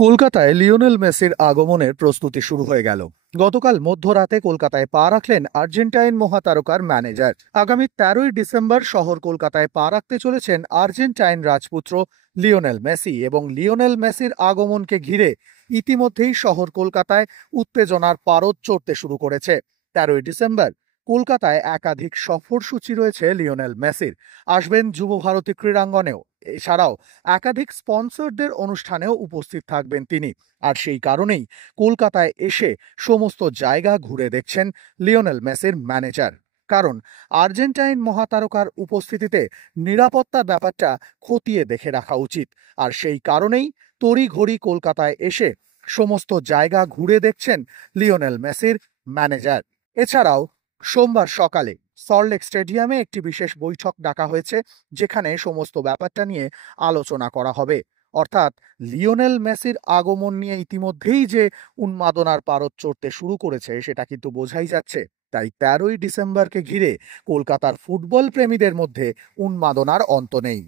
কলকাতায় লিওনেল মেসির আগমনের প্রস্তুতি শুরু হয়ে গেল। গতকাল মধ্যরাতে কলকাতায় পা রাখলেন আর্জেন্টাইন মহাতারকার ম্যানেজার। আগামী 13ই ডিসেম্বর শহর কলকাতায় পা রাখতে চলেছেন আর্জেন্টাইন রাজপুত্র লিওনেল মেসি, এবং লিওনেল মেসির আগমনকে ঘিরে ইতিমধ্যেই শহর কলকাতায় উত্তেজনার পারদ চড়তে শুরু করেছে। 13ই ডিসেম্বর কলকাতায় একাধিক সফরসূচি রয়েছে লিওনেল মেসির। আসবেন যুব ভারতী ক্রীড়াঙ্গনেও। এছাড়াও একাধিক স্পন্সরদের অনুষ্ঠানেও উপস্থিত থাকবেন তিনি। আর সেই কারণেই কলকাতায় এসে সমস্ত জায়গা ঘুরে দেখছেন লিওনেল মেসির ম্যানেজার। কারণ আর্জেন্টাইন মহাতারকার উপস্থিতিতে নিরাপত্তা ব্যাপারটা খতিয়ে দেখে রাখা উচিত। আর সেই কারণেই তড়িঘড়ি কলকাতায় এসে সমস্ত জায়গা ঘুরে দেখছেন লিওনেল মেসির ম্যানেজার। এছাড়াও সোমবার সকালে সল্টলেক স্টেডিয়ামে একটি বিশেষ বৈঠক ডাকা হয়েছে, যেখানে সমস্ত ব্যাপারটা নিয়ে আলোচনা করা হবে। অর্থাৎ লিওনেল মেসির আগমন নিয়ে ইতিমধ্যেই যে উন্মাদনার পারদ চড়তে শুরু করেছে সেটা কিন্তু বোঝাই যাচ্ছে। তাই 13ই ডিসেম্বরকে ঘিরে কলকাতার ফুটবল প্রেমীদের মধ্যে উন্মাদনার অন্ত নেই।